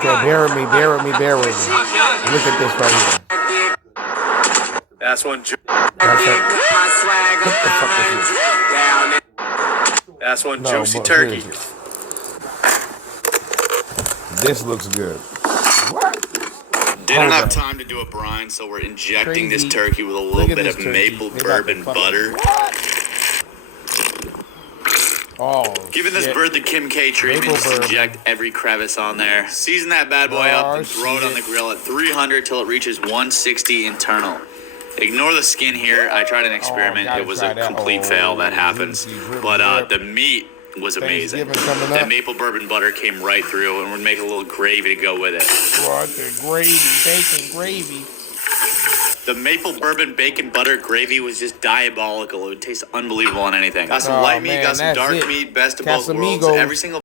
Okay, bear with me, bear with me, bear with me. Look at this right here. That's one. That's it. What the fuck is this? That's one No, juicy but turkey. seriously. This looks good. What? Didn't have time to do a brine, so we're injecting this turkey with a little bit of maple bourbon butter. Oh, Giving this bird the Kim K treatment, just inject every crevice on there. Season that bad boy up and throw it on the grill at 300 till it reaches 160 internal. Ignore the skin here. I tried an experiment. It was a complete fail. That happens. But the meat was amazing. That maple bourbon butter came right through, and we're making a little gravy to go with it. What the gravy, bacon gravy. The maple bourbon bacon butter gravy was just diabolical. It would taste unbelievable on anything. Got some light meat, got some dark meat, best of both worlds. Every single